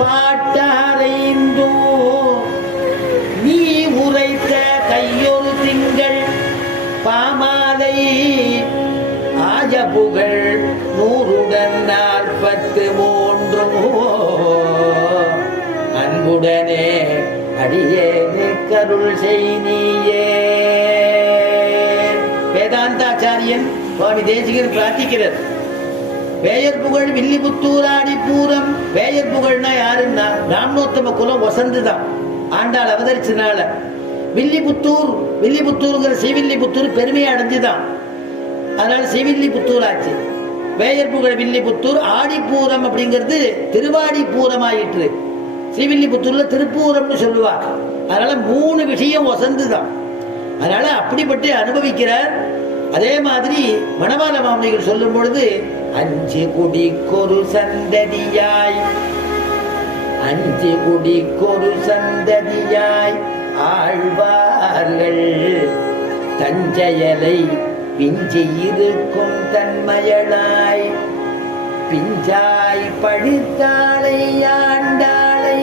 பாட்டாரைந்தோ நீ உரைத்த கையொரு திங்கள் பாமாலை ஆய நூறுடன் நாற்பத்து மூன்றும். அன்புடனே அடியேனு கருள் செய்தியே. வேதாந்தாச்சாரியன் சுவாமி தேசிகன் பிரார்த்திக்கிறார். வேயர் புகழ் வில்லிபுத்தூராடி உத்தம குலம் வசந்துதான். ஆண்டாள் அவதரிச்சதுனால வில்லிபுத்தூர் வில்லிபுத்தூருங்கிற சிவில்லிபுத்தூர் பெருமையை அடைஞ்சுதான். அதனால சிவில்லிபுத்தூர் ஆச்சு வேயர் புகழ் வில்லிபுத்தூர் ஆடிப்பூரம் அப்படிங்கிறது திருவாடிப்பூரம் ஆயிற்று ஸ்ரீவில்லிபுத்தூர்ல திருப்பூரம்னு சொல்லுவார் அதனால மூணு விஷயம் வசந்துதான். அதனால அப்படிப்பட்டு அனுபவிக்கிறார். அதே மாதிரி மணவாள மாமனிகள் சொல்லும் பொழுது அஞ்சு குடிக்கொரு சந்ததியாய் அஞ்சு குடிக்கொரு சந்ததியாய் ஆழ்வார்கள். தஞ்சையலை பிஞ்சி இருக்கும் தன்மயளாய் பிஞ்சாய் படுத்தாளை ஆண்டாளை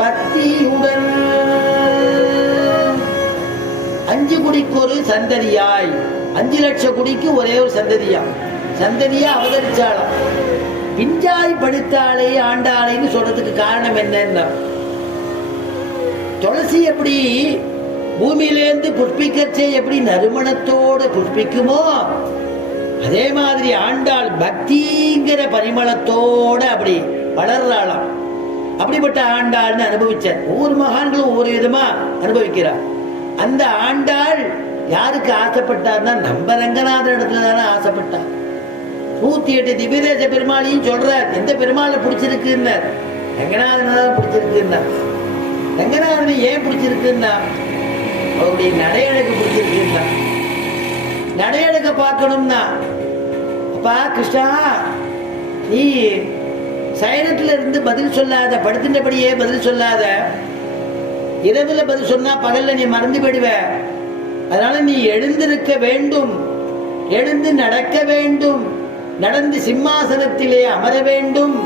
பத்தியுடன். அஞ்சு குடிக்கு ஒரு சந்ததியாய் அஞ்சு லட்சம் குடிக்கு ஒரே ஒரு சந்ததியா சந்ததியா அவதரிச்சாளாம். பிஞ்சாய் படுத்தாளே ஆண்டாளைன்னு சொல்றதுக்கு காரணம் என்னன்னா துளசி எப்படி பூமியிலேருந்து புஷ்பிக்கச்சே எப்படி நறுமணத்தோடு புஷ்பிக்குமோ அதே மாதிரி ஆண்டாள் பக்திங்கிற பரிமளத்தோட அப்படி வளர்றாளாம். அப்படிப்பட்ட ஆண்டாள்னு அனுபவிச்சார் ஒவ்வொரு மகான்களும் ஒவ்வொரு விதமா அனுபவிக்கிறார். அந்த ஆண்டாள் யாருக்கு ஆசைப்பட்டார்னா நம்ம ரங்கநாதன் இடத்துல தானே ஆசைப்பட்டார். நூத்தி எட்டு திவ்யதேச பெருமாளையும் சொல்றார். எந்த பெருமாளை பிடிச்சிருக்குன்னார்? ரங்கநாதனை தான் பிடிச்சிருக்குன்னார். ரங்கநாதனை ஏன் பிடிச்சிருக்குன்னா அவருடைய நடையழகு பிடிச்சிருக்குன்னா நடையழக பார்க்கணும்னா அப்பா கிருஷ்ணா நீ சைலண்ட்ல இருந்து பதில் சொல்லாத படுத்துட்டபடியே பதில் சொல்லாத. இரவில் பதில் சொன்னா பகல்ல நீ மறந்து போயிடுவ. அதனால நீ எழுந்திருக்க வேண்டும். எழுந்து நடக்க வேண்டும். நடந்து சிம்மாசனத்திலே அமர வேண்டும்.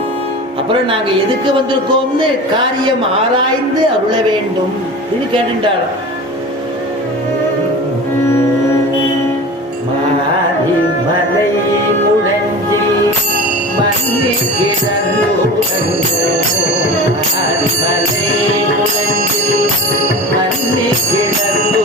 அப்புறம் நாங்க எதுக்கு வந்திருக்கோம்னு காரியம் ஆராய்ந்து அருள வேண்டும் இது கேட்டுட்டாள் மாறி மலை முழஞ்சி மண்ணி மலை முழஞ்சி மண்ணி கிடந்தோ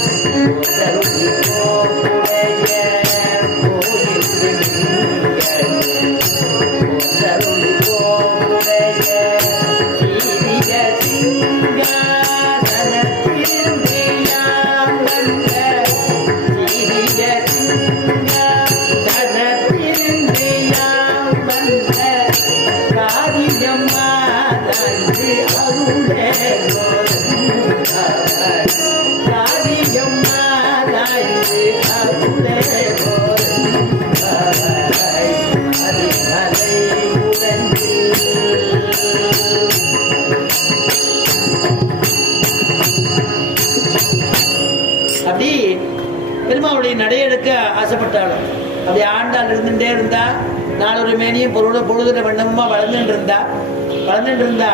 Thank you. பெருமாவுடைய நடையெடுக்க ஆசைப்பட்டாலும் அப்படி ஆண்டாள் இருந்துட்டே இருந்தா நாளொரு மேனியும் பொருள பொழுதுல வண்ணமா வளர்ந்துட்டு இருந்தா வளர்ந்துட்டு இருந்தா